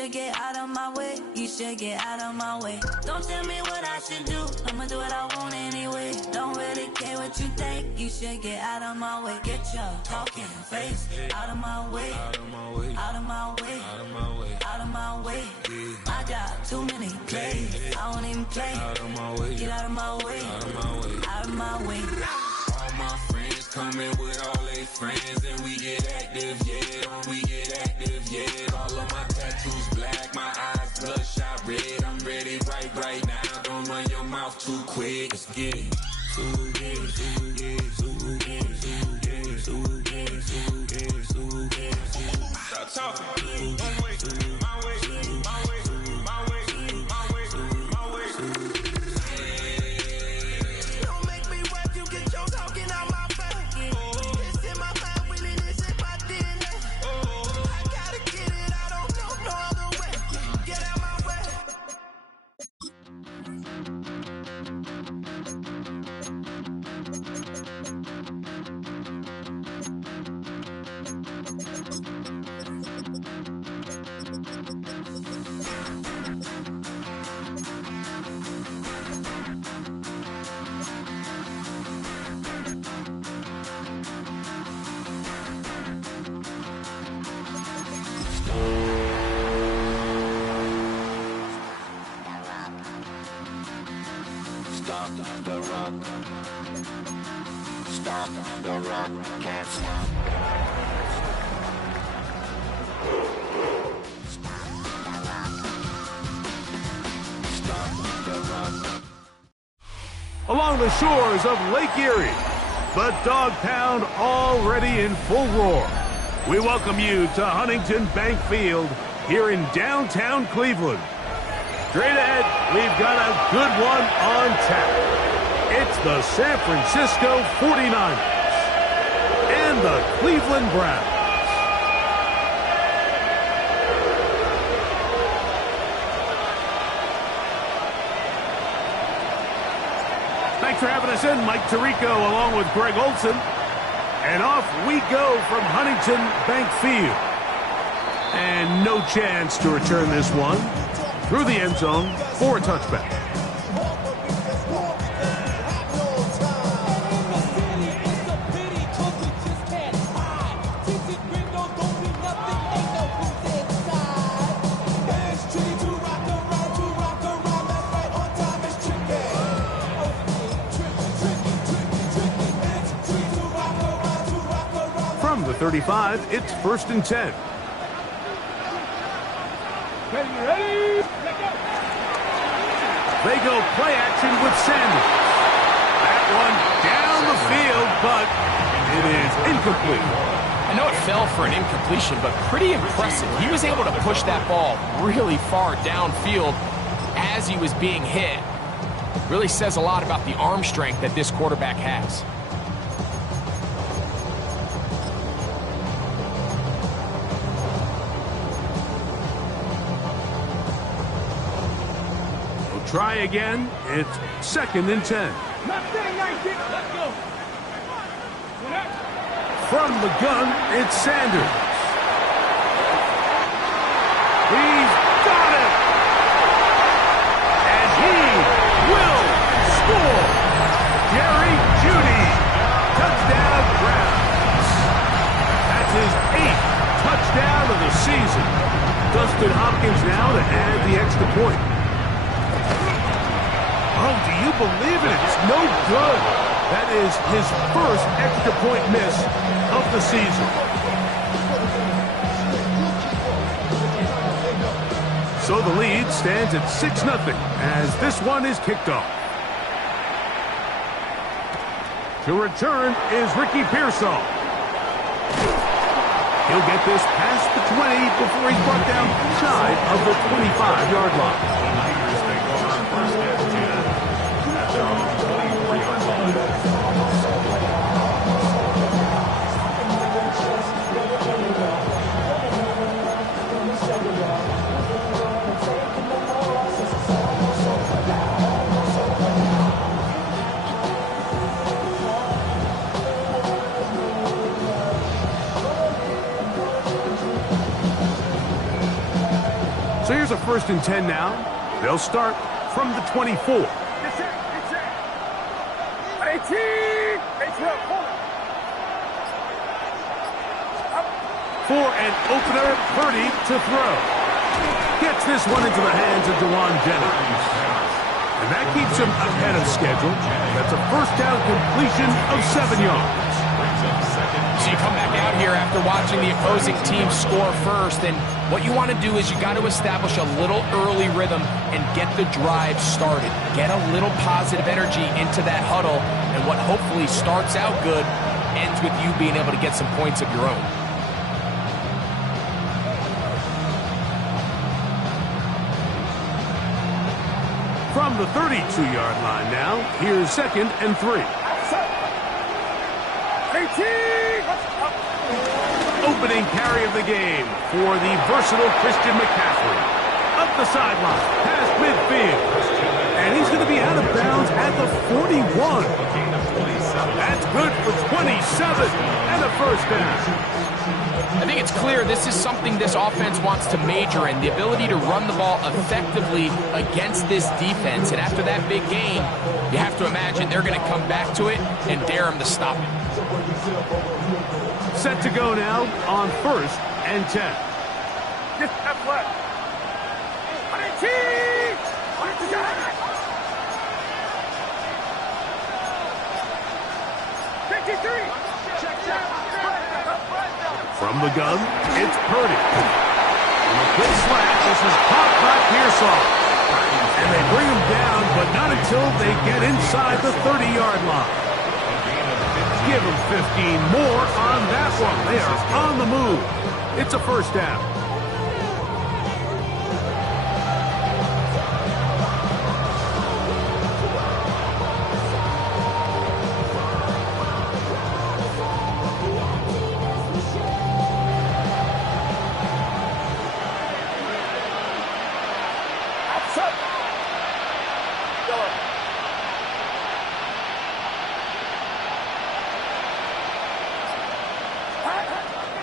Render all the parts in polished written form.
should get out of my way. You should get out of my way. Don't tell me what I should do. I'ma do what I want anyway. Don't really care what you think. You should get out of my way. Get your talking face out of my way. Out of my way. Out of my way. Out of my way. Out of my way. I got too many plays. I won't even play. Out of my way. Get out of my way. Out of my way. Out of my way. All my friends coming with all their friends, and we get active, yeah. We get active, yeah. All of my tattoos black, my eyes bloodshot red. I'm ready right now. Don't run your mouth too quick. Let's get it. Stop talking. One way, my way, my way, my way, my way, my way. Don't make me rap, you get your talking out my back. It's in my mind, really, this in my DNA. I gotta get it, I don't know no other way. Get out my way. Stop the run. Stop the run. Can't stop. Stop the run. Along the shores of Lake Erie, the Dog Pound already in full roar. We welcome you to Huntington Bank Field here in downtown Cleveland. Straight ahead, we've got a good one on tap. It's the San Francisco 49ers and the Cleveland Browns. Thanks for having us in, Mike Tirico, along with Greg Olson. And off we go from Huntington Bank Field. And no chance to return this one through the end zone for a touchback. From the 35, it's 1st and 10. Ready? They go play action with Sanders. That one down the field, but it is incomplete. I know it fell for an incompletion, but pretty impressive. He was able to push that ball really far downfield as he was being hit. Really says a lot about the arm strength that this quarterback has. Try again. It's 2nd and 10. Let's go. From the gun, it's Sanders. He's got it. And he will score. Jerry Jeudy. Touchdown Browns. That's his 8th touchdown of the season. Dustin Hopkins now to add the extra point. Oh, do you believe it? It's no good. That is his first extra point miss of the season. So the lead stands at 6-0 as this one is kicked off. To return is Ricky Pearsall. He'll get this past the 20 before he's brought down shy of the 25-yard line. first and 10 now. They'll start from the 24. For an opener, Purdy to throw. Gets this one into the hands of Dewan Jennings. And that keeps him ahead of schedule. That's a first down completion of 7 yards. So you come back out here after watching the opposing team score first, and what you want to do is you got to establish a little early rhythm and get the drive started. Get a little positive energy into that huddle, and what hopefully starts out good ends with you being able to get some points of your own. From the 32-yard line now, here's 2nd and 3. Opening carry of the game for the versatile Christian McCaffrey. Up the sideline, past midfield. And he's going to be out of bounds at the 41. That's good for 27 and a first down. I think it's clear this is something this offense wants to major in, the ability to run the ball effectively against this defense. And after that big gain, you have to imagine they're going to come back to it and dare them to stop it. Set to go now on 1st and 10. Just left. 53. From the gun, it's Purdy. On a quick slant, this is caught by Pearsall. And they bring him down, but not until they get inside the 30-yard line. Give them 15 more on that one. They are on the move. It's a first down.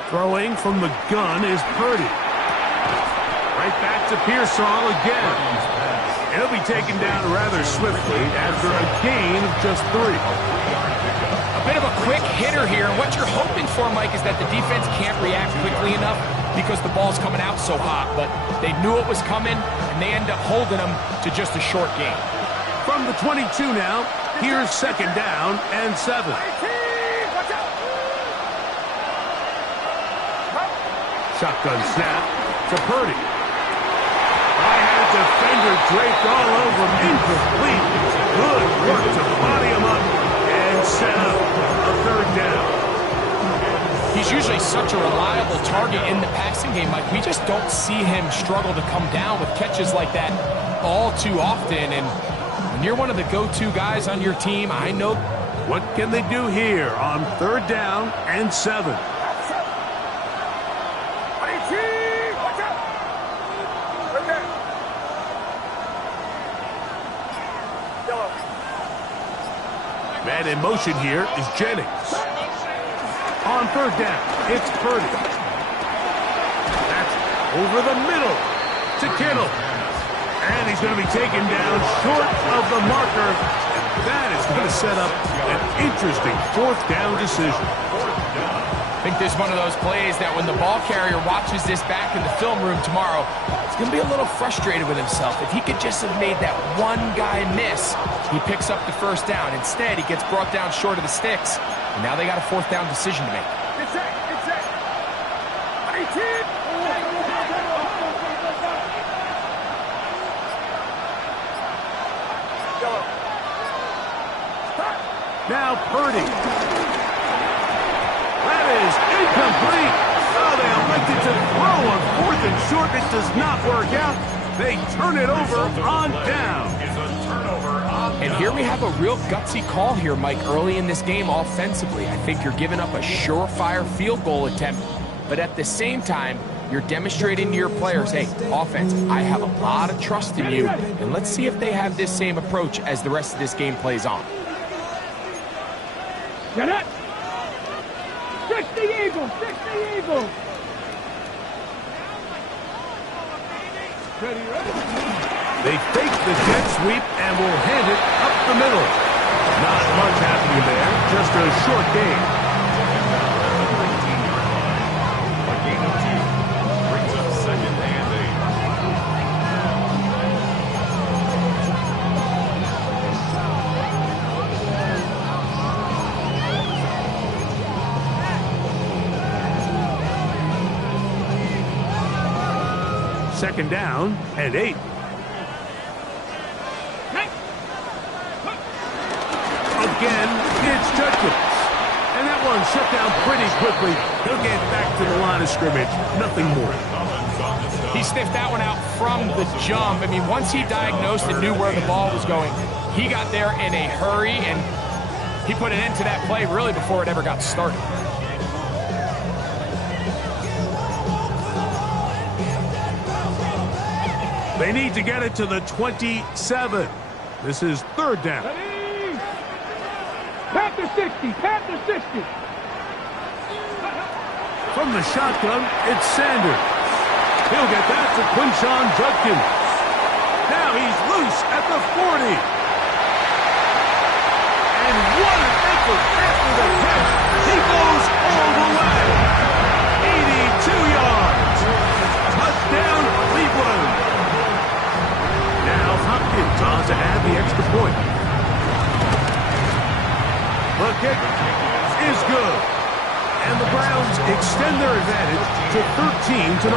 Throwing from the gun is Purdy. Right back to Pearsall again. He'll be taken down rather swiftly after a gain of just 3. A bit of a quick hitter here. What you're hoping for, Mike, is that the defense can't react quickly enough because the ball's coming out so hot. But they knew it was coming, and they end up holding them to just a short gain. From the 22 now, here's 2nd down and 7. Shotgun snap to Purdy. Right-hand defender draped all over him. Incomplete. Good work to body him up and set up a 3rd down. He's usually such a reliable target in the passing game, Mike. We just don't see him struggle to come down with catches like that all too often. And when you're one of the go-to guys on your team, I know. What can they do here on 3rd down and 7? Man in motion here is Jennings. On 3rd down, it's Purdy. That's over the middle to Kittle. And he's going to be taken down short of the marker. And that is going to set up an interesting 4th down decision. I think this is one of those plays that when the ball carrier watches this back in the film room tomorrow, he's going to be a little frustrated with himself. If he could just have made that one guy miss, he picks up the first down. Instead, he gets brought down short of the sticks, and now they got a 4th down decision to make. Now Purdy. That is incomplete. Oh, they elected to throw on 4th and short. It does not work out. They turn it over on down. And here we have a real gutsy call here, Mike, early in this game offensively. I think you're giving up a surefire field goal attempt, but at the same time, you're demonstrating to your players, hey, offense, I have a lot of trust in you, and let's see if they have this same approach as the rest of this game plays on. Get it! Fix the Eagles! Fix the Eagles! They fake the jet sweep and will hand it up the middle. Not much happening there, just a short game. A gain of 2 brings up 2nd and 8. Second down and 8. Again, it's judgment. And that one shut down pretty quickly. He'll get back to the line of scrimmage. Nothing more. He sniffed that one out from the jump. I mean, once he diagnosed and knew where the ball was going, he got there in a hurry, and he put an end to that play really before it ever got started. They need to get it to the 27. This is 3rd down. Panther 60, Panther 60. From the shotgun, it's Sanders. He'll get that to Quinshon Judkins. Now he's loose at the 40. And what an effort after the catch. He goes all the way. 82 yards. Touchdown, Cleveland. Now Hopkins on to add the extra point. The kick is good. And the Browns extend their advantage to 13-0.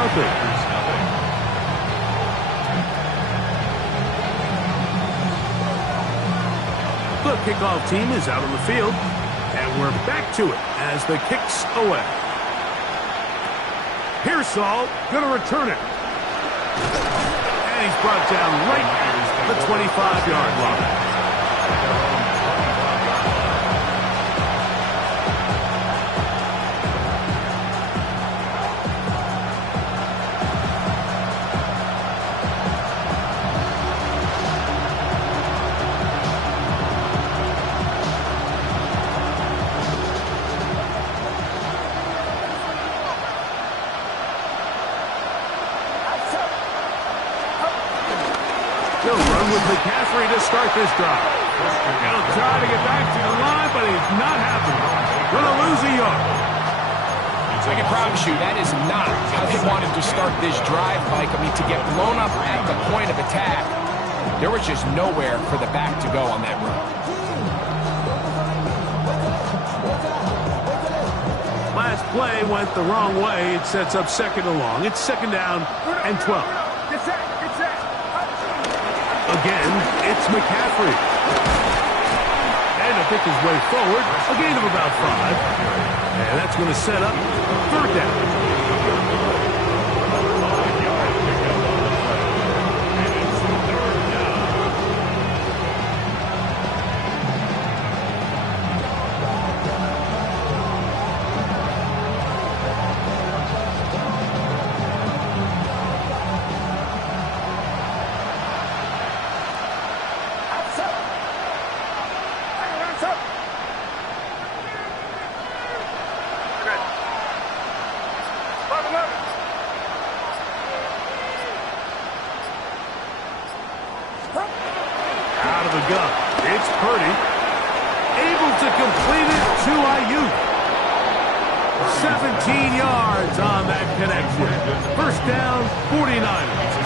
The kickoff team is out on the field, and we're back to it as the kick's away. Pearsall going to return it. And he's brought down right at the 25-yard line. He'll run with McCaffrey to start this drive. He'll try to get back to the line, but it's not happening. Gonna lose a yard. I can promise you that is not how they wanted to start this drive, Mike. I mean, to get blown up at the point of attack, there was just nowhere for the back to go on that run. Last play went the wrong way. It sets up 2nd and long. It's 2nd down and 12. Again, it's McCaffrey. And to pick his way forward, a gain of about 5. And that's going to set up 3rd down. Out of the gun. It's Purdy. Able to complete it to Ayuk. 17 yards on that connection. 1st down, 49ers.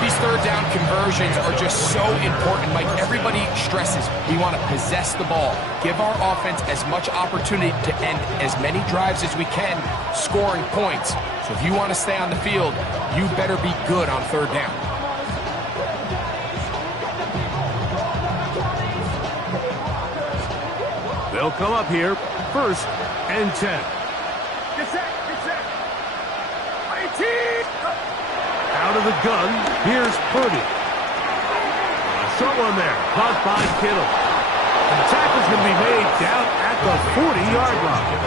These 3rd down conversions are just so important, Mike. Everybody stresses we want to possess the ball, give our offense as much opportunity to end as many drives as we can, scoring points. So if you want to stay on the field, you better be good on 3rd down. They'll come up here, 1st and 10. Get set, get set. 18. Out of the gun, here's Purdy. A short one there, caught by Kittle. The tackle's going to be made down at the 40-yard line.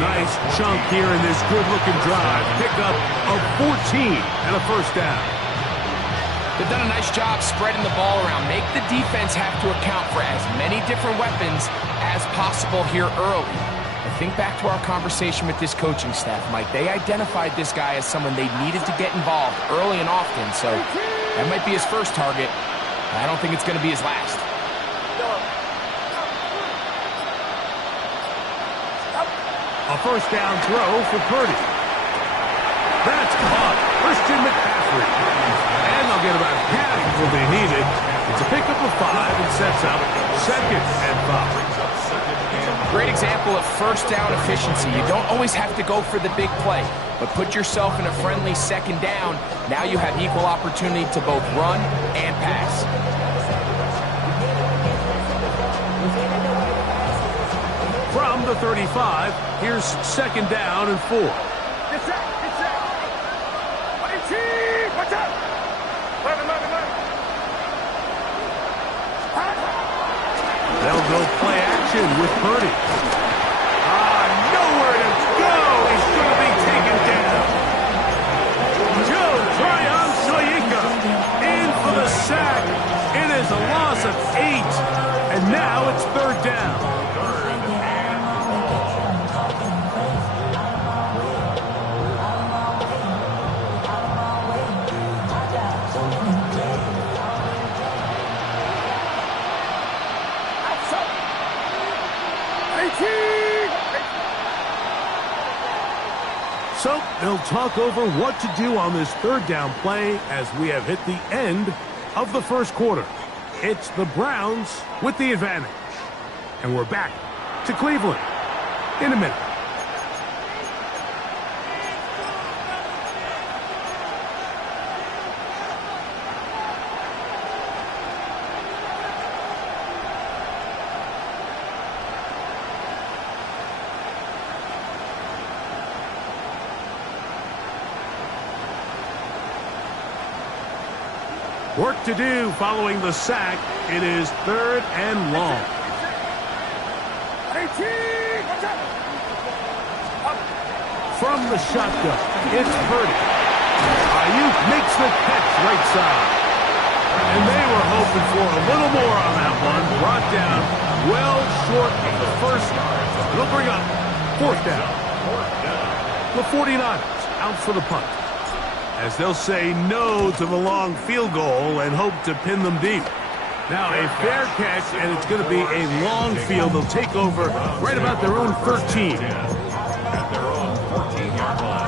Nice chunk here in this good-looking drive. Pick up of 14 and a 1st down. They've done a nice job spreading the ball around. Make the defense have to account for as many different weapons as possible here early. A think back to our conversation with this coaching staff, Mike. They identified this guy as someone they needed to get involved early and often, so that might be his first target. I don't think it's going to be his last. A first down throw for Purdy. That's caught. Christian McCaffrey. And they'll get about half will be needed. It's a pickup of 5 and sets up 2nd and 5. Great example of first down efficiency. You don't always have to go for the big play, but put yourself in a friendly 2nd down. Now you have equal opportunity to both run and pass. From the 35, here's 2nd down and 4. Get set, get set. 18, watch out. 11. They'll go play action with Purdy. Nowhere to go. He's going to be taken down. Joe Tryon Soyinka in for the sack. It is a loss of 8, and now it's 3rd down. So they'll talk over what to do on this 3rd down play as we have hit the end of the first quarter. It's the Browns with the advantage. And we're back to Cleveland in a minute. Work to do following the sack. It is 3rd and long. 18, watch out. From the shotgun, it's Purdy. Ayuk makes the catch right side. And they were hoping for a little more on that one. Brought down well short of the first. It'll bring up 4th down. The 49ers out for the punt, as they'll say no to the long field goal and hope to pin them deep. Now a fair catch, and it's going to be a long field. They'll take over right about their own 13. At their own 14-yard line.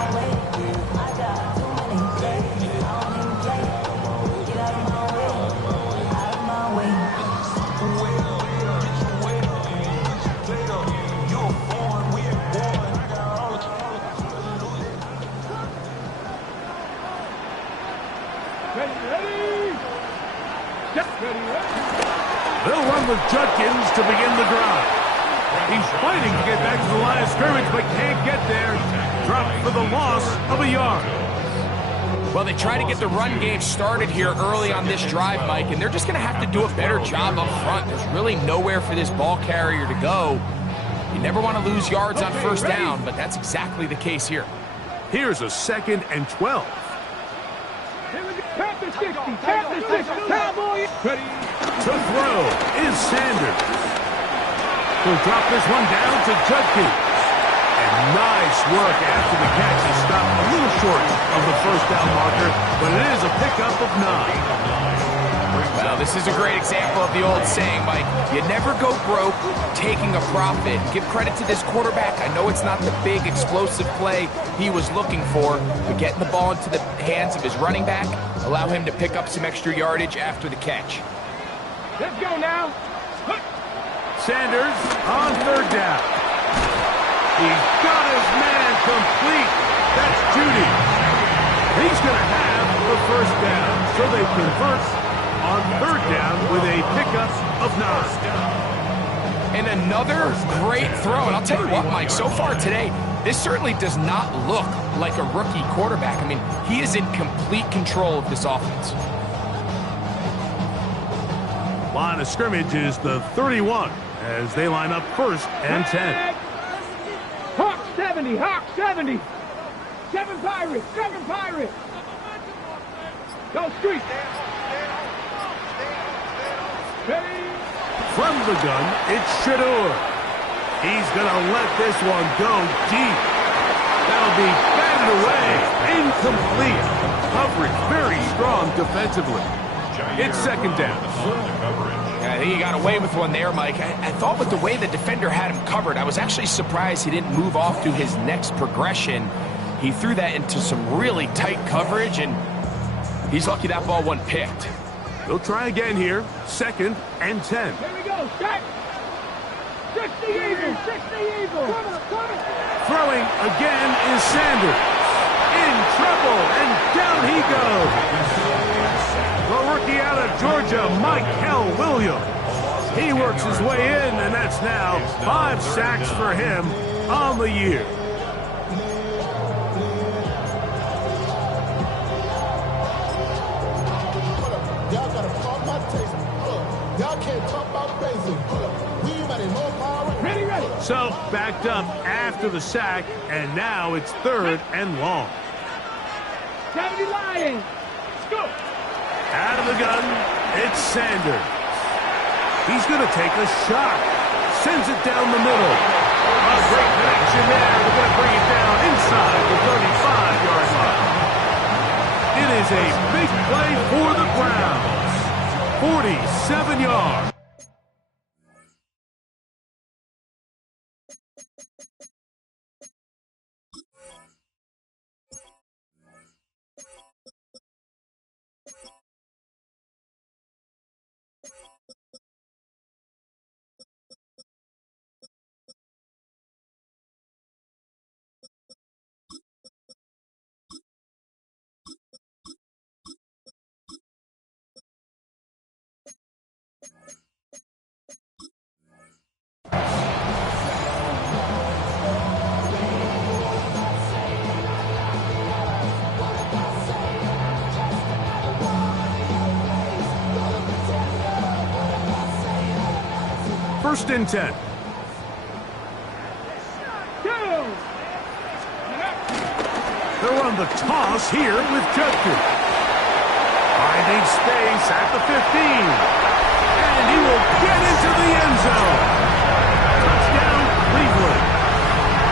They'll run with Judkins to begin the drive. He's fighting to get back to the line of scrimmage, but can't get there. Dropped for the loss of a yard. Well, they try to get the run game started here early on this drive, Mike, and they're just going to have to do a better job up front. There's really nowhere for this ball carrier to go. You never want to lose yards on first down, but that's exactly the case here. Here's a 2nd and 12. Panther 60, Panther 60, Cowboys. Ready. To throw is Sanders. He'll drop this one down to Judkins. And nice work after the catch. He stopped a little short of the first down marker, but it is a pickup of 9. Well, this is a great example of the old saying, Mike. You never go broke taking a profit. Give credit to this quarterback. I know it's not the big explosive play he was looking for, but getting the ball into the hands of his running back, allow him to pick up some extra yardage after the catch. Let's go now. Sanders on 3rd down. He's got his man complete. That's Judy. He's going to have the first down, so they convert on 3rd down with a pickup of 9. And another great throw. And I'll tell you what, Mike, so far today, this certainly does not look like a rookie quarterback. I mean, he is in complete control of this offense. Line of scrimmage is the 31 as they line up 1st and 10. Hawk 70, Hawk 70. 7 Pirates, 7 Pirates. Go street. Ready. From the gun, it's Shador. He's going to let this one go deep. That'll be batted away. Incomplete. Coverage very strong defensively. It's second down. I think he got away with one there, Mike. I thought with the way the defender had him covered, I was actually surprised he didn't move off to his next progression. He threw that into some really tight coverage, and he's lucky that ball wasn't picked. They'll try again here. Second and 10. Here we go. Set. 60 Eagles. 60 Eagles. Throwing again is Sanders. In trouble, and down he goes. The rookie out of Georgia, Michael Williams. He works his way in, and that's now 5 sacks for him on the year. Y'all gotta talk my taste. Y'all can't talk about basic. We ain't no power. Ready. So, backed up after the sack, and now it's third and long. 70 Lions. Let's go. Out of the gun, it's Sanders. He's going to take a shot. Sends it down the middle. A great connection there. They're going to bring it down inside the 35-yard line. It is a big play for the Browns. 47 yards. First and 10. They'll run the toss here with Judkins. Finding space at the 15. And he will get into the end zone. Touchdown, Cleveland.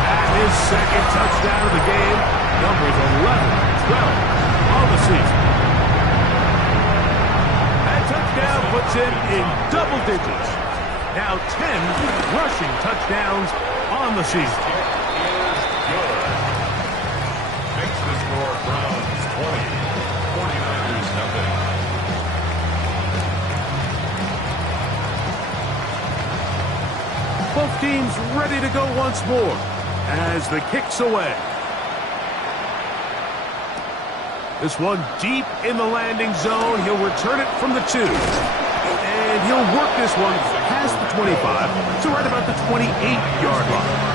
At his second touchdown of the game, numbers 11, 12 on the season. That touchdown puts him in double digits. Now 10 rushing touchdowns on the season. Good. Makes the score Browns 20, 49ers nothing. Both teams ready to go once more as the kick's away. This one deep in the landing zone. He'll return it from the 2. And he'll work this one past the 25 to right about the 28-yard line.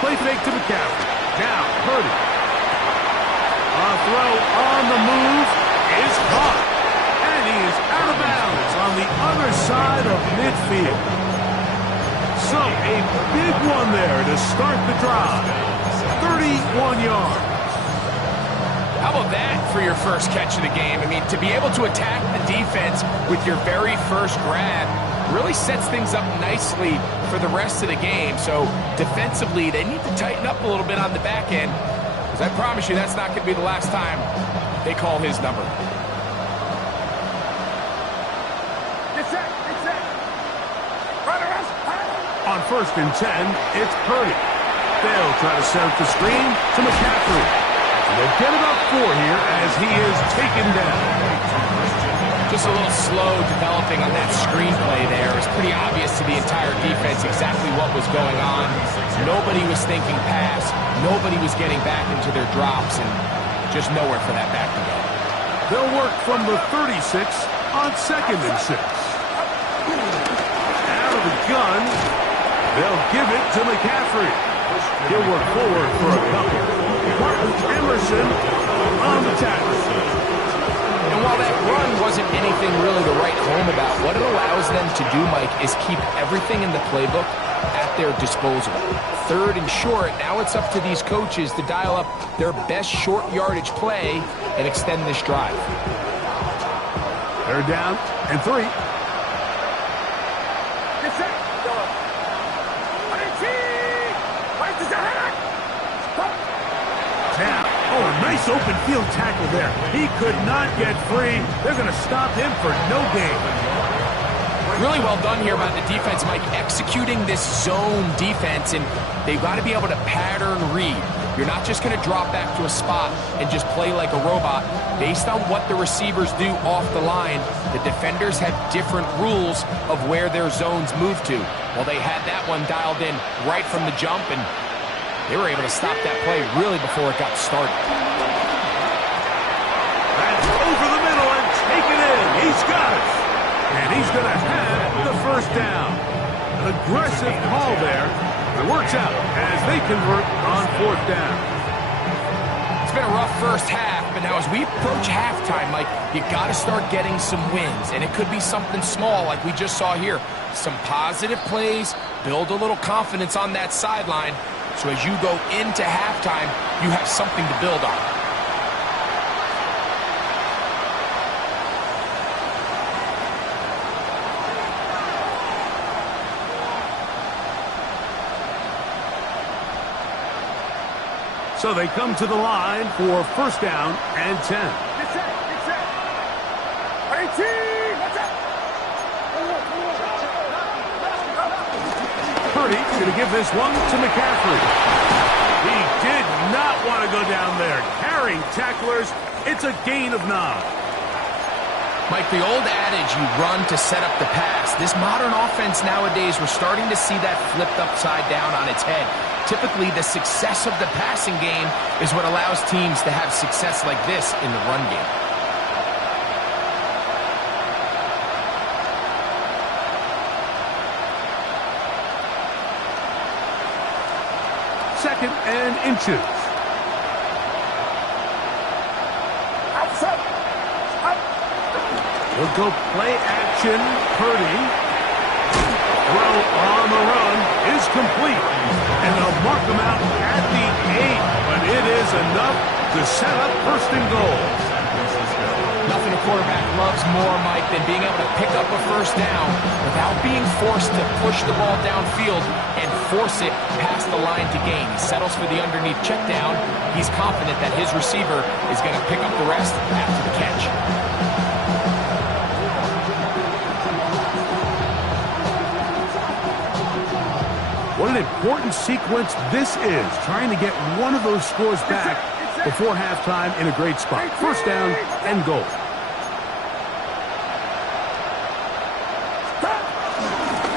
Play fake to McCaffrey. Now, Purdy. A throw on the move is caught. And he is out of bounds on the other side of midfield. So, a big one there to start the drive. 31 yards. How about that for your first catch of the game? I mean, to be able to attack the defense with your very first grab really sets things up nicely for the rest of the game. So defensively, they need to tighten up a little bit on the back end, because I promise you that's not going to be the last time they call his number. On first and 10, it's Purdy. They'll try to set up the screen to McCaffrey. They'll get about 4 here as he is taken down. Just a little slow developing on that screenplay there. It's pretty obvious to the entire defense exactly what was going on. Nobody was thinking pass. Nobody was getting back into their drops, and just nowhere for that back to go. They'll work from the 36 on second and 6. Out of the gun, they'll give it to McCaffrey. He'll work forward for a couple. Martin Emerson on the tackle. And while that run wasn't anything really to write home about. What it allows them to do, Mike, is keep everything in the playbook at their disposal. 3rd and short, now it's up to these coaches to dial up their best short yardage play and extend this drive. 3rd down and 3. Oh, a nice open field tackle there. He could not get free. They're going to stop him for no gain. Really well done here by the defense, Mike, executing this zone defense, and they've got to be able to pattern read. You're not just going to drop back to a spot and just play like a robot. Based on what the receivers do off the line, the defenders have different rules of where their zones move to. Well, they had that one dialed in right from the jump, and they were able to stop that play really before it got started. That's over the middle and taken in. He's got it. And he's going to have the 1st down. An aggressive call there. It works out as they convert on 4th down. It's been a rough first half, but now as we approach halftime, Mike, you got to start getting some wins. And it could be something small like we just saw here. Some positive plays, build a little confidence on that sideline. So as you go into halftime, you have something to build on. So they come to the line for 1st down and 10. Purdy's going to give this one to McCaffrey. He did not want to go down there. Carrying tacklers, it's a gain of 9. Mike, the old adage, you run to set up the pass. This modern offense nowadays, we're starting to see that flipped upside down on its head. Typically, the success of the passing game is what allows teams to have success like this in the run game. Second and inches. We'll go play action. Purdy. Throw on the run is complete. And they'll mark him out at the 8. But it is enough to set up 1st and goal. Nothing a quarterback loves more, Mike, than being able to pick up a 1st down without being forced to push the ball downfield and force it past the line to gain. He settles for the underneath check down. He's confident that his receiver is going to pick up the rest after the catch. What an important sequence this is, trying to get one of those scores back before halftime in a great spot. 1st down and goal.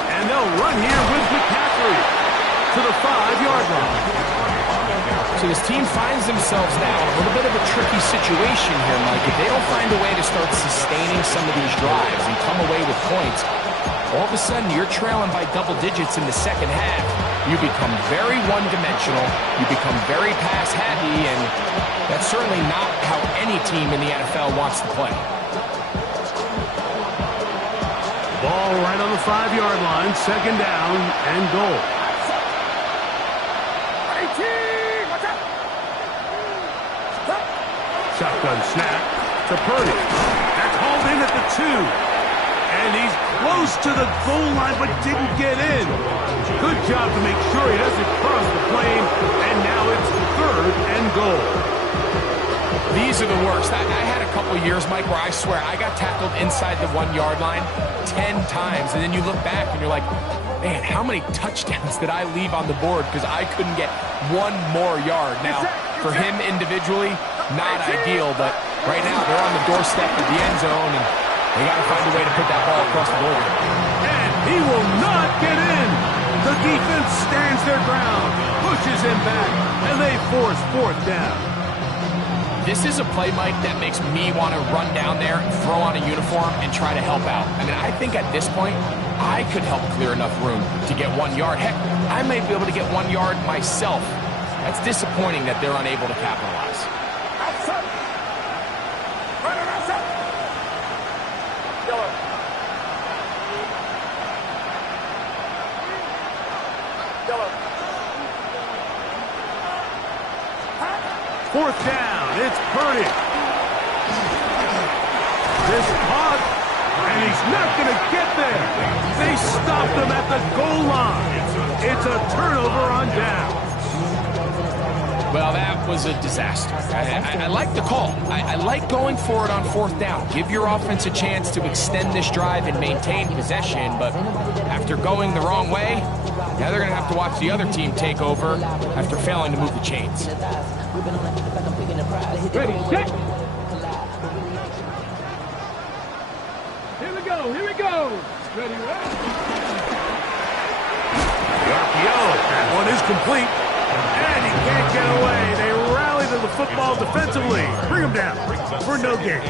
And they'll run here with McCaffrey to the 5-yard line. So this team finds themselves now in a little bit of a tricky situation here, Mike. If they don't find a way to start sustaining some of these drives and come away with points, all of a sudden you're trailing by double digits in the 2nd half. You become very one-dimensional. You become very pass-happy, and that's certainly not how any team in the NFL wants to play. Ball right on the 5-yard line, 2nd down and goal. Shotgun snap to Purdy. That's hauled in at the 2. And he's close to the goal line, but didn't get in. Good job to make sure he doesn't cross the plane. And now it's 3rd and goal. These are the worst. I had a couple years, Mike, where I swear I got tackled inside the 1-yard line 10 times. And then you look back and you're like, man, how many touchdowns did I leave on the board because I couldn't get one more yard? Now, for him individually, not ideal, but right now they're on the doorstep of the end zone, and they got to find a way to put that ball across the border. And he will not get in. The defense stands their ground, pushes him back, and they force 4th down. This is a play, Mike, that makes me want to run down there and throw on a uniform and try to help out. I mean, I think at this point, I could help clear enough room to get 1 yard. Heck, I may be able to get 1 yard myself. That's disappointing that they're unable to capitalize. 4th down. It's Purdy. This caught, and he's not going to get there. They stopped him at the goal line. It's a turnover on down. Well, that was a disaster. I like the call. I like going for it on 4th down. Give your offense a chance to extend this drive and maintain possession, but after going the wrong way, now they're going to have to watch the other team take over after failing to move the chains. Ready, set. Here we go, here we go. Ready, ready. The RPO, that one is complete. And he can't get away. They rally to the football defensively. Bring him down for no gain.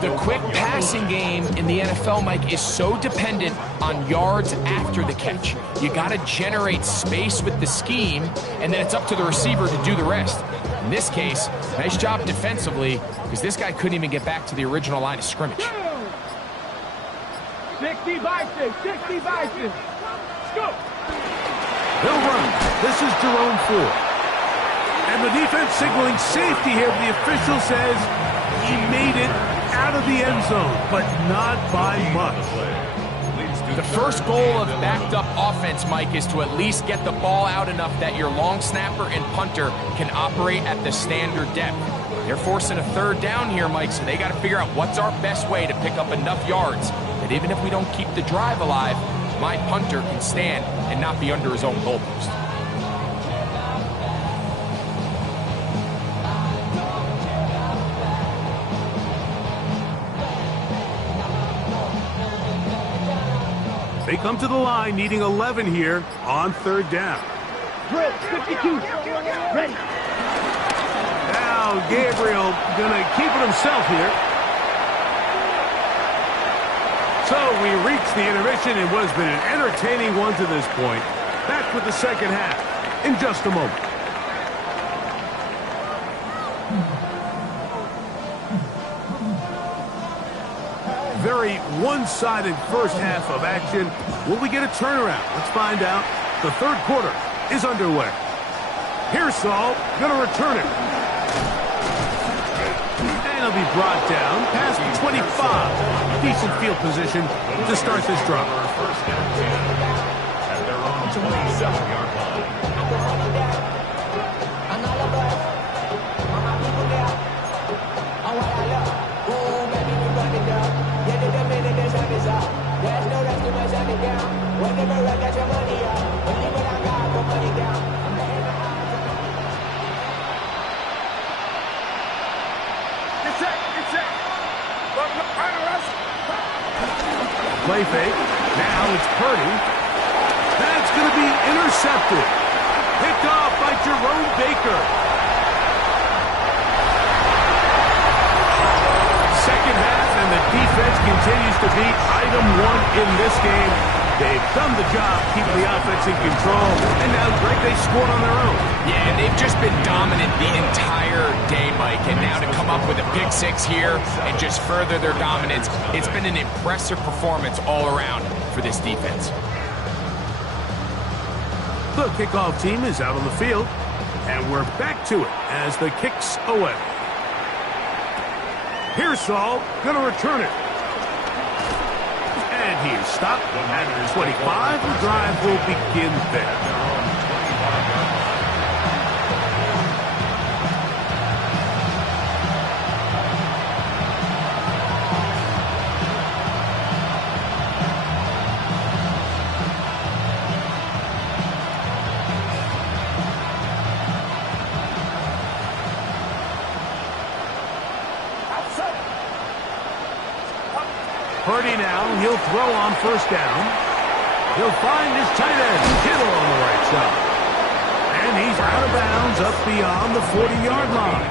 The quick passing game in the NFL, Mike, is so dependent on yards after the catch. You got to generate space with the scheme, and then it's up to the receiver to do the rest. In this case, nice job defensively, because this guy couldn't even get back to the original line of scrimmage. 60 by 6, 60 by 6. Let's go. He'll run. This is Jerome Ford. And the defense signaling safety here. The official says he made it out of the end zone, but not by much. The first goal of backed-up offense, Mike, is to at least get the ball out enough that your long snapper and punter can operate at the standard depth. They're forcing a 3rd down here, Mike, so they got to figure out what's our best way to pick up enough yards that even if we don't keep the drive alive, my punter can stand and not be under his own goalpost. They come to the line needing 11 here on 3rd down. Drill, 52. Ready. Now Gabriel gonna keep it himself here. So we reach the intermission in what has been an entertaining one to this point. Back with the second half in just a moment. Very one-sided first half of action. Will we get a turnaround? Let's find out. The 3rd quarter is underway. Pearsall gonna return it. And he'll be brought down past the 25. Decent field position to start this drive. First down 10 at their own 27-yard line. Play fake. Now it's Purdy. That's going to be intercepted. Picked off by Jerome Baker. Second half, and the defense continues to be item 1 in this game. They've done the job keeping the offense in control, and now, Greg, they scored on their own. Yeah, they've just been dominant the entire day, Mike, and now to come up with a pick 6 here and just further their dominance, it's been an impressive performance all around for this defense. The kickoff team is out on the field, and we're back to it as the kick's away. Pearsall going to return it. And he is stopped at 25. The drive will begin there. Purdy now, he'll throw on first down. He'll find his tight end, Kittle on the right side. And he's out of bounds up beyond the 40-yard line.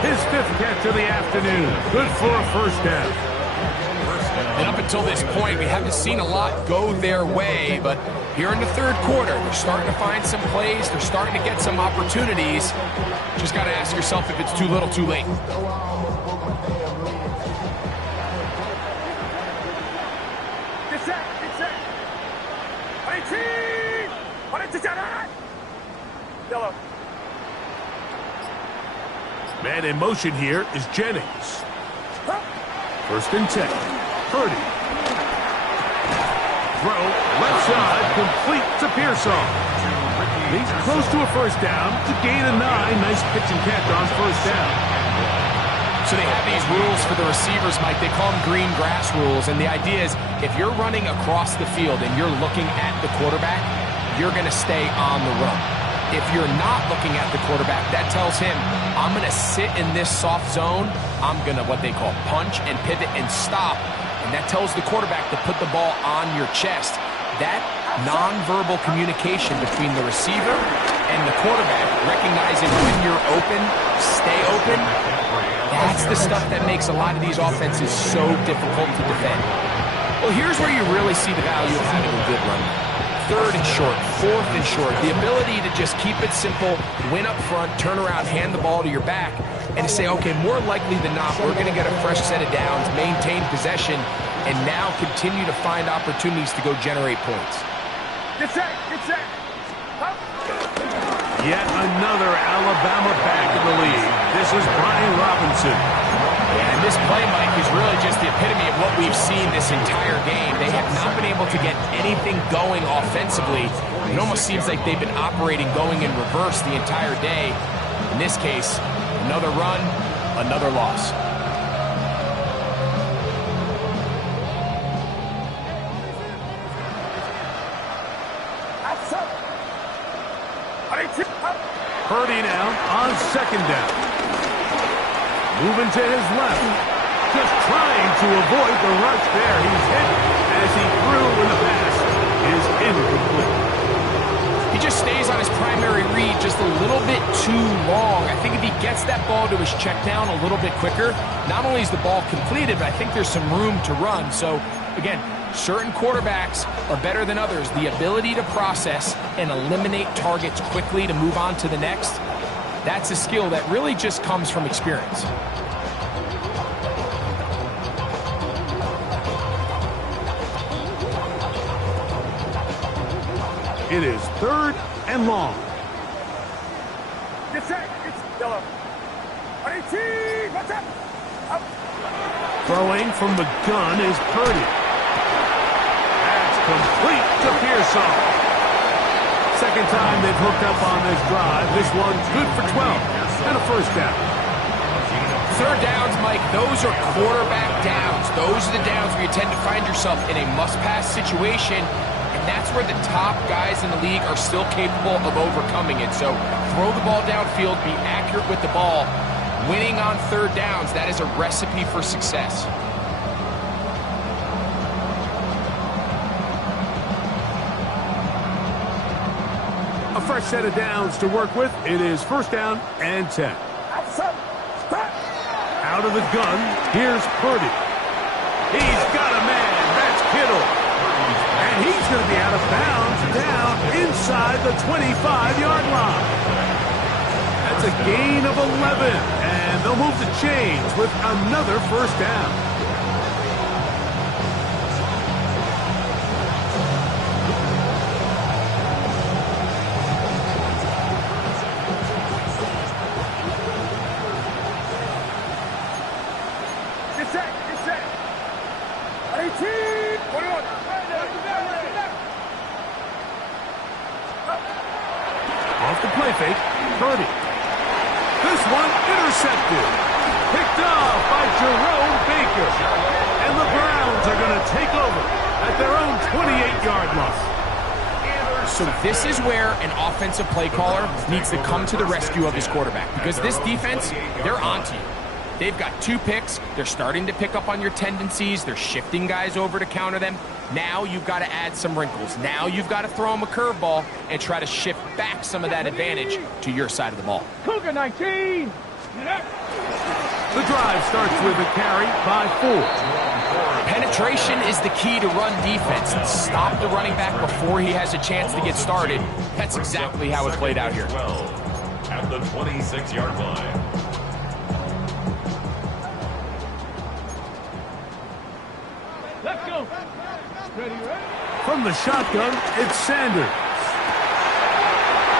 His 5th catch of the afternoon. Good for a first down. And up until this point, we haven't seen a lot go their way, but here in the 3rd quarter, they're starting to find some plays. They're starting to get some opportunities. Just got to ask yourself if it's too little, too late. Yellow. Man in motion here is Jennings. First and 10. Purdy. Throw, left side, complete to Pearsall. He's close to a first down. To gain a 9. Nice pitch and catch on first down. So they have these rules for the receivers, Mike. They call them green grass rules. And the idea is if you're running across the field and you're looking at the quarterback, you're going to stay on the run. If you're not looking at the quarterback, that tells him, I'm going to sit in this soft zone. I'm going to what they call punch and pivot and stop. And that tells the quarterback to put the ball on your chest. That nonverbal communication between the receiver and the quarterback, recognizing when you're open, stay open, that's the stuff that makes a lot of these offenses so difficult to defend. Well, here's where you really see the value of having a good run. Third and short, fourth and short, the ability to just keep it simple, win up front, turn around, hand the ball to your back, and to say, okay, more likely than not, we're going to get a fresh set of downs, maintain possession, and now continue to find opportunities to go generate points. Get set, get set. Yet another Alabama back in the lead. This is Brian Robinson. And this play, Mike, is really just the epitome of what we've seen this entire game. They have not been able to get anything going offensively. It almost seems like they've been operating going in reverse the entire day. In this case, another run, another loss. Purdy now on second down. Moving to his left. Just trying to avoid the rush there. He's hit as he threw when the pass is incomplete. He just stays on his primary read just a little bit too long. I think if he gets that ball to his check down a little bit quicker, not only is the ball completed, but I think there's some room to run. So, again, certain quarterbacks are better than others. The ability to process and eliminate targets quickly to move on to the next, that's a skill that really just comes from experience. It is third and long. Get set, it's yellow. What's up? Up. Throwing from the gun is Purdy. That's complete to Pearsall. Second time they've hooked up on this drive. This one's good for 12 and a first down. Third downs, Mike, those are quarterback downs. Those are the downs where you tend to find yourself in a must-pass situation, and that's where the top guys in the league are still capable of overcoming it. So throw the ball downfield, be accurate with the ball. Winning on third downs, that is a recipe for success. A fresh set of downs to work with. It is first down and 10. Out of the gun, here's Purdy. He's got a man. That's Kittle. And he's going to be out of bounds down inside the 25-yard line. That's a gain of 11. And they'll move the chains with another first down. Off the play fake, Purdy. This one intercepted. Picked off by Jerome Baker. And the Browns are going to take over at their own 28-yard line. So this is where an offensive play caller needs to come to the rescue of his quarterback, because this defense, they're onto you. They've got 2 picks. They're starting to pick up on your tendencies. They're shifting guys over to counter them. Now you've got to add some wrinkles. Now you've got to throw them a curveball and try to shift back some of that advantage to your side of the ball. Cougar 19. The drive starts with a carry by 4. Penetration is the key to run defense. Stop the running back before he has a chance to get started. That's exactly how it played out here. 12 at the 26-yard line. Let's go. Ready? From the shotgun, it's Sanders.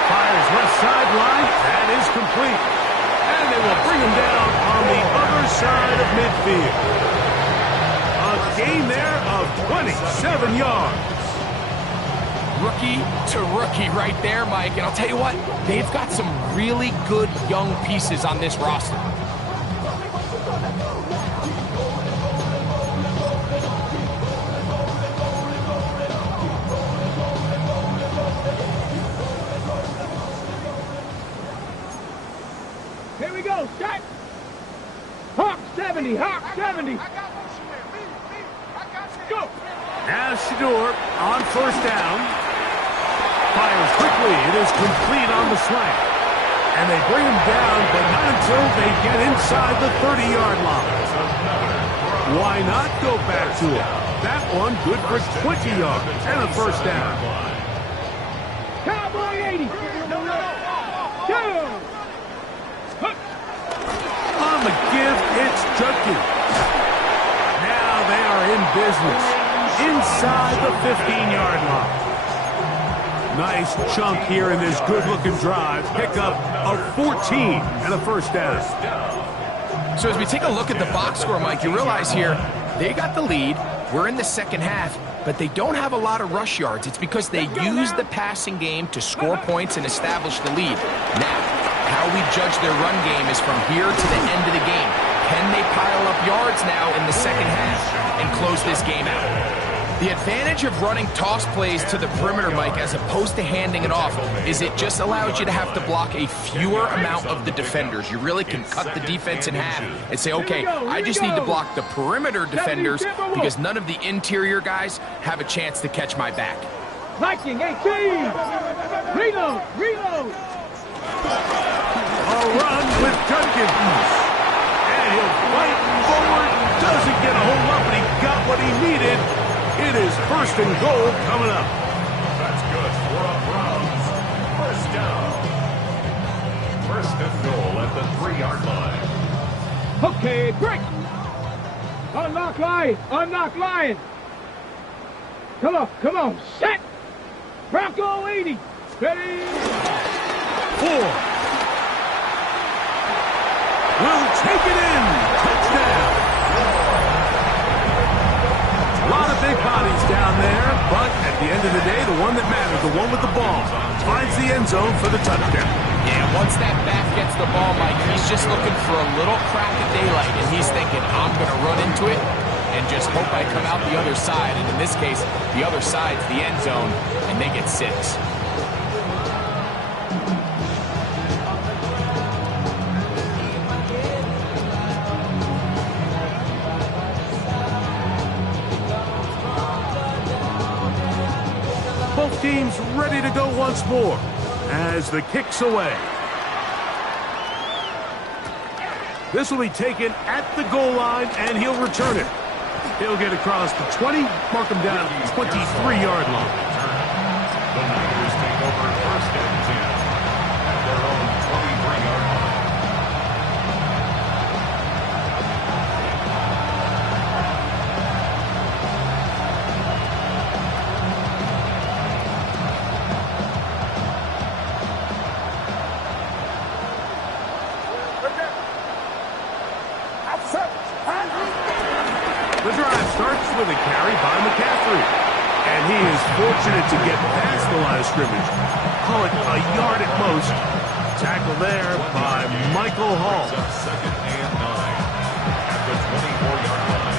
Fires left sideline. That is complete. And they will bring him midfield. A gain there of 27 yards. Rookie to rookie right there, Mike. And I'll tell you what, they've got some really good young pieces on this roster. Here we go, set. Hawk 70, Hawk 70. Go. Now Shador on first down. Fires quickly. It is complete on the slant. And they bring him down, but not until they get inside the 30-yard line. Why not go back to him? That one good for 20 yards and a first down. Cowboy 80. Down. On the give, it's Judkins. Now they are in business inside the 15-yard line. Nice chunk here in this good-looking drive. Pickup of 14 and a first down. So as we take a look at the box score, Mike, you realize here they got the lead. We're in the second half, but they don't have a lot of rush yards. It's because they use the passing game to score points and establish the lead. Now, how we judge their run game is from here to the end of the game. Can they pile up yards now in the second half and close this game out? The advantage of running toss plays to the perimeter, Mike, as opposed to handing it off, is it just allows you to have to block a fewer amount of the defenders. You really can cut the defense in half and say, okay, I just need to block the perimeter defenders because none of the interior guys have a chance to catch my back. Viking 18. Reload, reload. A run with Judkins. And he'll fight forward. Doesn't get a hold up, but he got what he needed. It is first and goal coming up. That's good for a Browns. First down. First and goal at the 3-yard line. Okay, break. Unlock line, unlock line. Come on, set. Bronco 80. Ready. 4. Will take it in. Touchdown. A lot of big bodies down there, but at the end of the day, the one that mattered, the one with the ball, finds the end zone for the touchdown. Yeah, once that back gets the ball, Mike, he's just looking for a little crack of daylight, and he's thinking, I'm going to run into it and just hope I come out the other side. And in this case, the other side's the end zone, and they get 6. Both teams ready to go once more as the kick's away. This will be taken at the goal line, and he'll return it. He'll get across the 20, mark him down at the 23-yard line. The Niners take over first and 10 at their own 23-yard line. The drive starts with a carry by McCaffrey. And he is fortunate to get past the line of scrimmage. Call it a yard at most. Tackle there by Michael Hall. Second and 9 at the 24-yard line.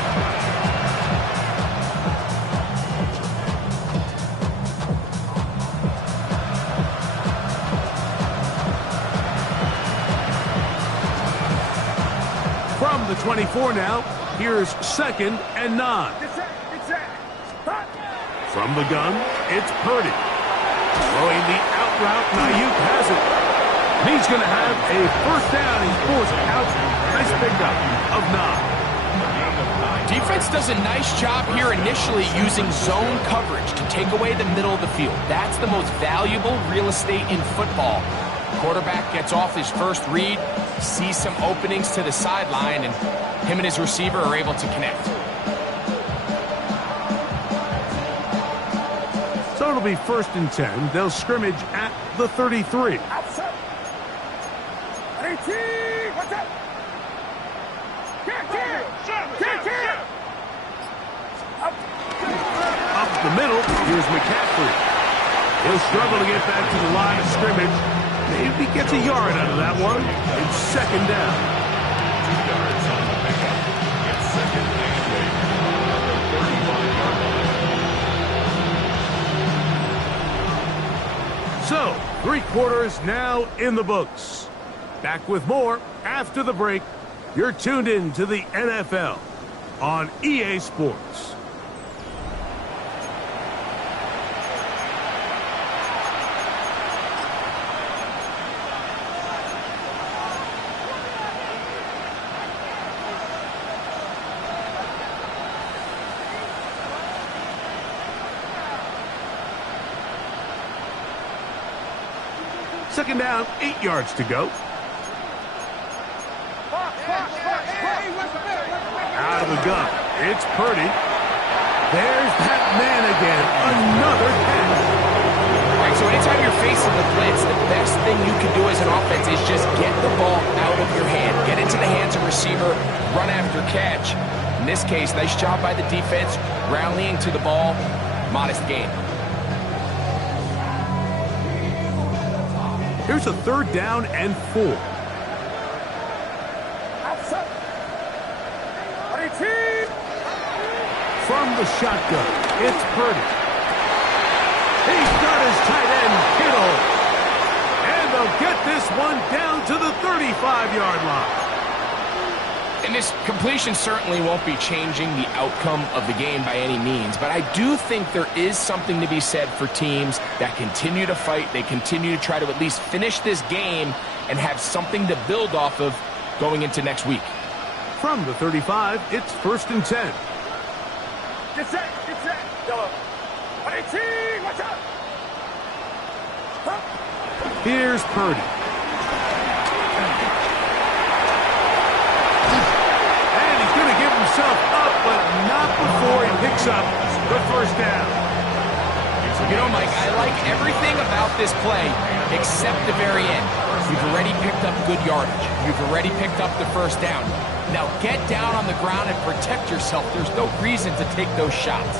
From the 24 now, here's second and 9. From the gun, it's Purdy. Throwing the out route, Ayuk has it. He's going to have a first down. He's forced out. Nice pickup of 9. Defense does a nice job here initially using zone coverage to take away the middle of the field. That's the most valuable real estate in football. Quarterback gets off his first read, sees some openings to the sideline, and him and his receiver are able to connect. So it'll be first and 10. They'll scrimmage at the 33. Up the middle, here's McCaffrey. He'll struggle to get back to the line of scrimmage. Maybe gets a yard out of that one. It's second down. 2 yards on the pickup. It's second and 8 on the 35-yard line. So, 3 quarters now in the books. Back with more after the break. You're tuned in to the NFL on EA Sports. Second down, 8 yards to go. Out of the gun, it's Purdy. There's that man again, another catch. All right, so anytime you're facing the blitz, the best thing you can do as an offense is just get the ball out of your hand. Get into the hands of receiver, run after catch. In this case, nice job by the defense, rallying to the ball, modest gain. Here's a 3rd down and 4. From the shotgun, it's Purdy. He's got his tight end, Kittle. And they'll get this one down to the 35-yard line. And this completion certainly won't be changing the outcome of the game by any means, but I do think there is something to be said for teams that continue to fight. They continue to try to at least finish this game and have something to build off of going into next week. From the 35, it's 1st and 10. Get set, go. 18, watch out. Here's Purdy. And he's going to give himself up, but not before he picks up the 1st down. You know, Mike, I like everything about this play except the very end. You've already picked up good yardage. You've already picked up the 1st down. Now get down on the ground and protect yourself. There's no reason to take those shots.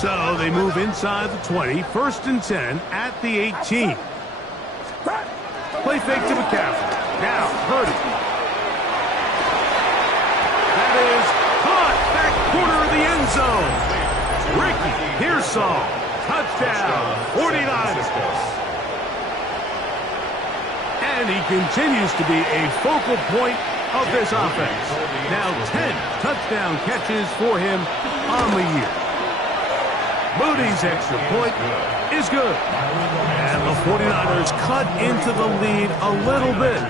So they move inside the 20, 1st and 10 at the 18. Play fake to McCaffrey. Now Purdy. That is caught back corner of the end zone. Ricky Pearsall, touchdown, 49ers. And he continues to be a focal point of this offense. Now 10 touchdown catches for him on the year. Moody's extra point is good. And the 49ers cut into the lead a little bit.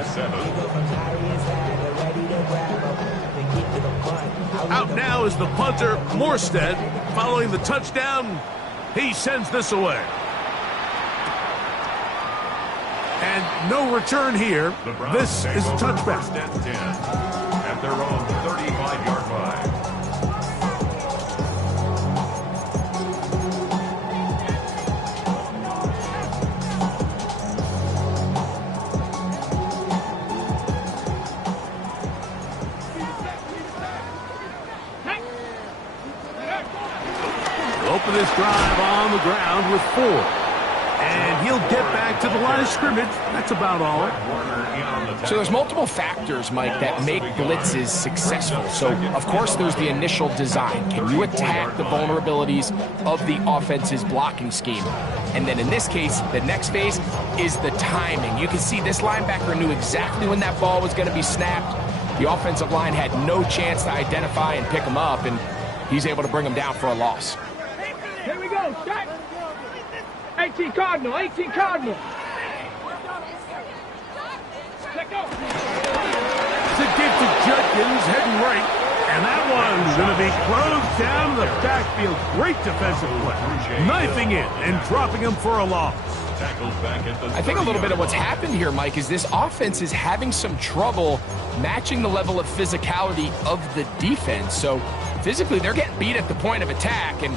Out now is the punter, Morstead. Following the touchdown, he sends this away. And no return here. This is a touchback. At their own 35-yard line. Open this drive on the ground with 4. And he'll get back to the line of scrimmage. That's about all. So there's multiple factors, Mike, that make blitzes successful. So, of course, there's the initial design. Can you attack the vulnerabilities of the offense's blocking scheme? And then in this case, the next phase is the timing. You can see this linebacker knew exactly when that ball was going to be snapped. The offensive line had no chance to identify and pick him up, and he's able to bring him down for a loss. Here we go, start. 18 Cardinal, 18 Cardinal. Let go. It's a gift to Judkins heading right. And that one's going to be closed down in the backfield. Great defensive play. Knifing in and dropping him for a loss. I think a little bit of what's happened here, Mike, is this offense is having some trouble matching the level of physicality of the defense. So physically, they're getting beat at the point of attack, and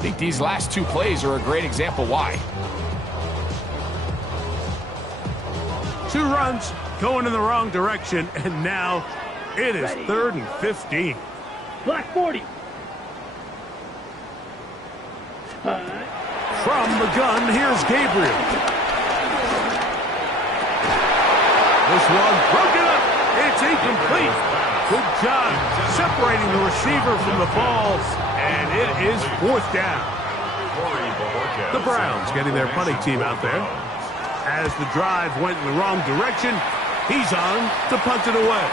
I think these last two plays are a great example why. 2 runs going in the wrong direction, and now it is 3rd and 15. Black 40. From the gun, here's Gabriel. This one broken up. It's incomplete. Good job separating the receiver from the ball, and it is 4th down. The Browns getting their punting team out there. As the drive went in the wrong direction, he's on to punt it away.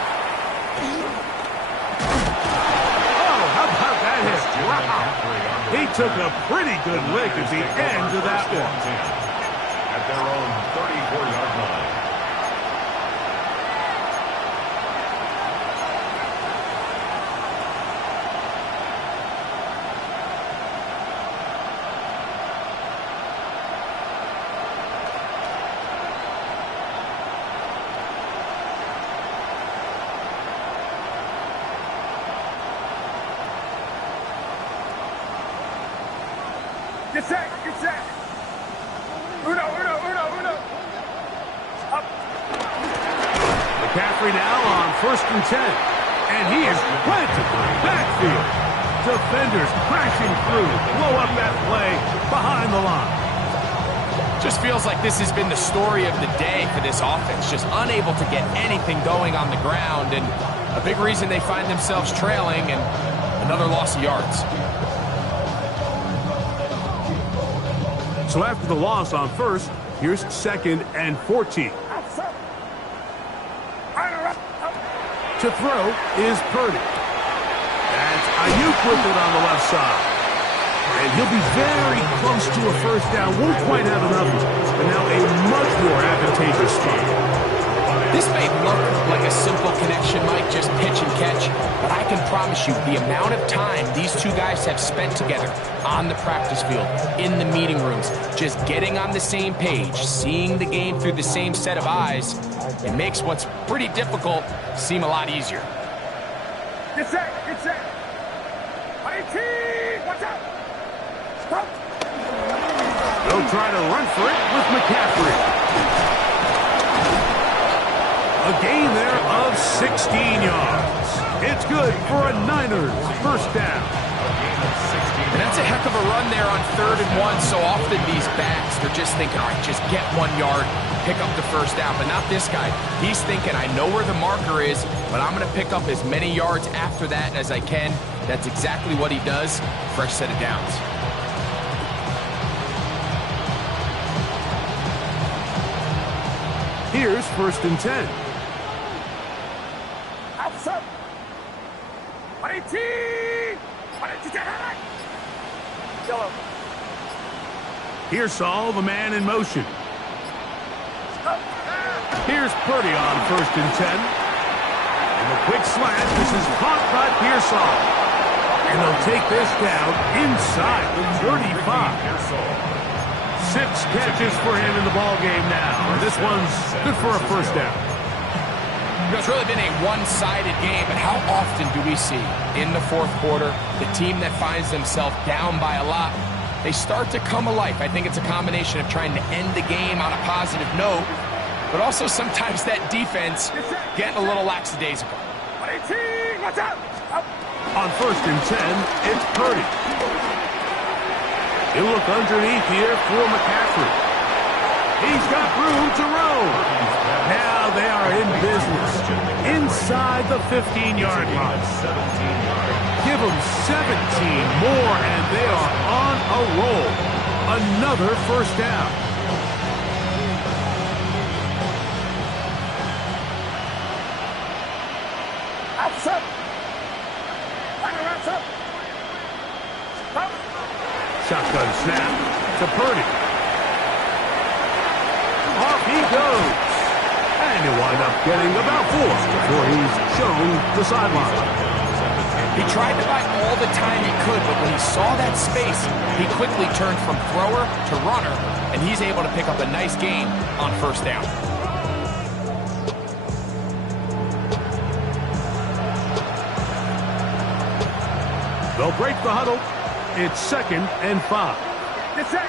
Oh, how about that hit? Wow. He took a pretty good lick at the end of that one. At their own 34-yard line. Get set, get set. Uno. Up. McCaffrey now on 1st and 10. And he is planted in the backfield. Defenders crashing through. Blow up that play behind the line. Just feels like this has been the story of the day for this offense. Just unable to get anything going on the ground. And a big reason they find themselves trailing and another loss of yards. So after the loss on 1st, here's 2nd and 14. To throw is Purdy. That's Ayuk with it on the left side. And he'll be very close to a 1st down. Won't quite have enough, but now a much more advantageous spot. This may look like a simple connection, Mike, just pitch and catch, but I can promise you the amount of time these two guys have spent together on the practice field, in the meeting rooms, just getting on the same page, seeing the game through the same set of eyes, it makes what's pretty difficult seem a lot easier. Get set, get set. Watch out. Stop. They'll try to run for it with McCaffrey. A gain there of 16 yards. It's good for a Niners 1st down. And that's a heck of a run there on 3rd and 1. So often these backs, they're just thinking, all right, just get 1 yard, pick up the 1st down. But not this guy. He's thinking, I know where the marker is, but I'm going to pick up as many yards after that as I can. That's exactly what he does. Fresh set of downs. Here's 1st and 10. Outside. 18. Yellow. Here's Saul, the man in motion. Here's Purdy on 1st and 10. And the quick slant. This is caught by Pearsall. And they'll take this down inside the 35. 6 catches for him in the ballgame now. And this one's good for a 1st down. It's really been a one-sided game, but how often do we see in the 4th quarter the team that finds themselves down by a lot, they start to come alive. I think it's a combination of trying to end the game on a positive note, but also sometimes that defense getting a little lackadaisical. On 1st and 10, it's Purdy. He'll look underneath here for McCaffrey. He's got room to roam. Now they are in business inside the 15-yard line. Give them 17 more, and they are on a roll. Another 1st down. Outside. Shotgun snap to Purdy. Off he goes. And he'll wind up getting about 4 before he's shown the sideline. He tried to buy all the time he could, but when he saw that space, he quickly turned from thrower to runner, and he's able to pick up a nice gain on 1st down. They'll break the huddle. it's 2nd and 5. It's set.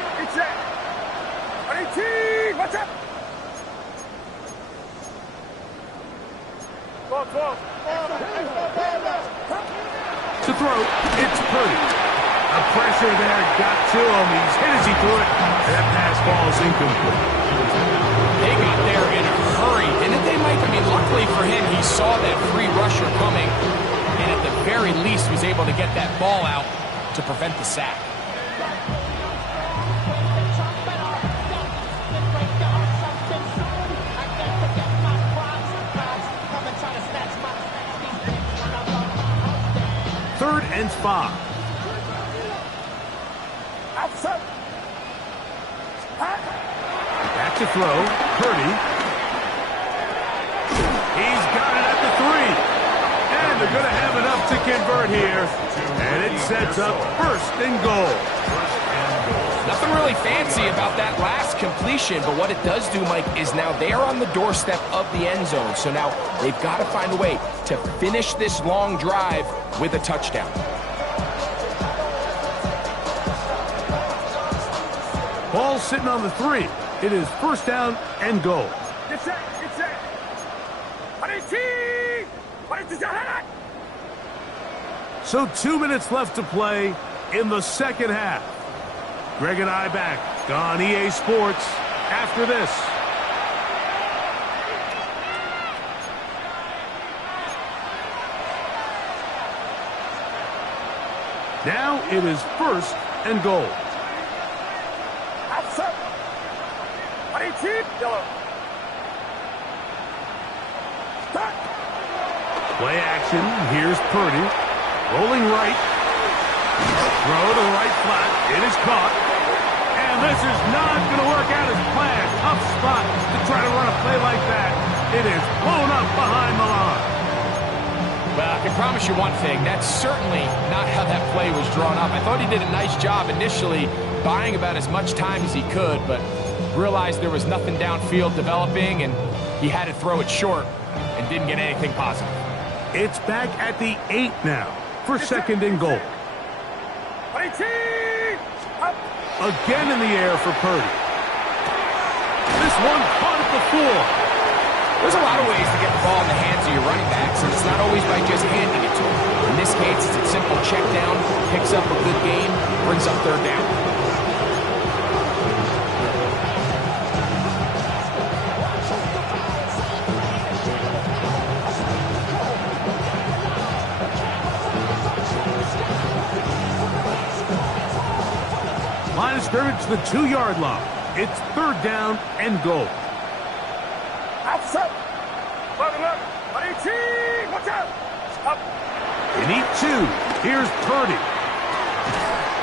Ready, team. What's up? 12. To throw, it's Purdy. The pressure there got to him. He's hit as he threw it. That pass ball is incomplete. They got there in a hurry, didn't they, Mike? I mean, luckily for him, he saw that free rusher coming, and at the very least was able to get that ball out to prevent the sack. Third and 5. Outside. Back to throw. Purdy. He's got it at the 3. And they're going to have enough to convert here. And it sets up 1st and goal. Nothing really fancy about that last completion, but what it does do, Mike, is now they're on the doorstep of the end zone. So now they've got to find a way to finish this long drive with a touchdown. Ball sitting on the 3. It is 1st down and goal. It's set. Ready, team. So 2 minutes left to play in the 2nd half. Greg and I back on EA Sports after this. Now it is 1st and goal. Outside. Ready, team. Yellow. Start. Play action. Here's Purdy. Rolling right. Throw to the right flat. It is caught. And this is not going to work out as planned. Tough spot to try to run a play like that. It is blown up behind the line. Well, I can promise you one thing. That's certainly not how that play was drawn up. I thought he did a nice job initially buying about as much time as he could, but realized there was nothing downfield developing, and he had to throw it short and didn't get anything positive. It's back at the 8 now for 2nd and goal. Ready, team. Up. Again in the air for Purdy. This one caught at the 4. There's a lot of ways to get the ball in the hands of your running backs, and it's not always by just handing it to them. In this case, it's a simple check down, picks up a good game, brings up 3rd down. Line of scrimmage to the 2-yard line. It's 3rd down and goal. Outside. Look. Ready, team. Watch out. Up. They need 2. Here's Purdy.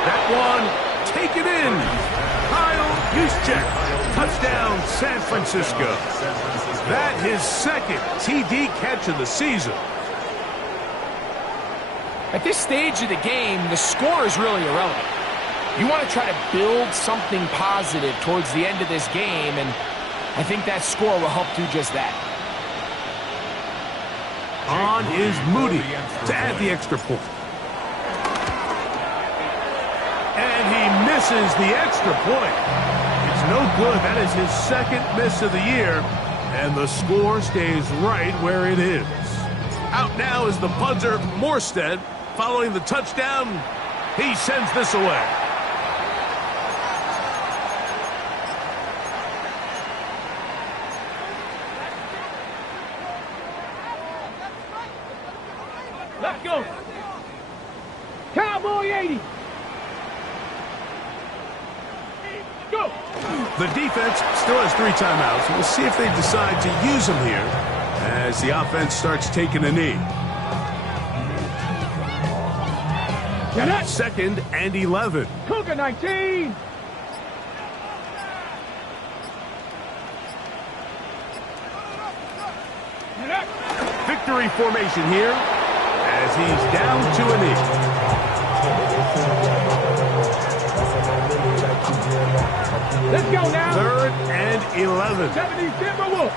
That one, take it in. Kyle Juszczyk. Touchdown, San Francisco. That his 2nd TD catch of the season. At this stage of the game, the score is really irrelevant. You want to try to build something positive towards the end of this game, and I think that score will help do just that. On is Moody to add the extra point. And he misses the extra point. It's no good. That is his 2nd miss of the year, and the score stays right where it is. Out now is the punter, Morstead. Following the touchdown, he sends this away. Let's go. Cowboy 80. Go. The defense still has 3 timeouts. We'll see if they decide to use them here as the offense starts taking a knee. Get it. 2nd and 11. Cougar 19. Victory formation here as he's down to a knee. Let's go now. 3rd and 11. 70 Timberwolves.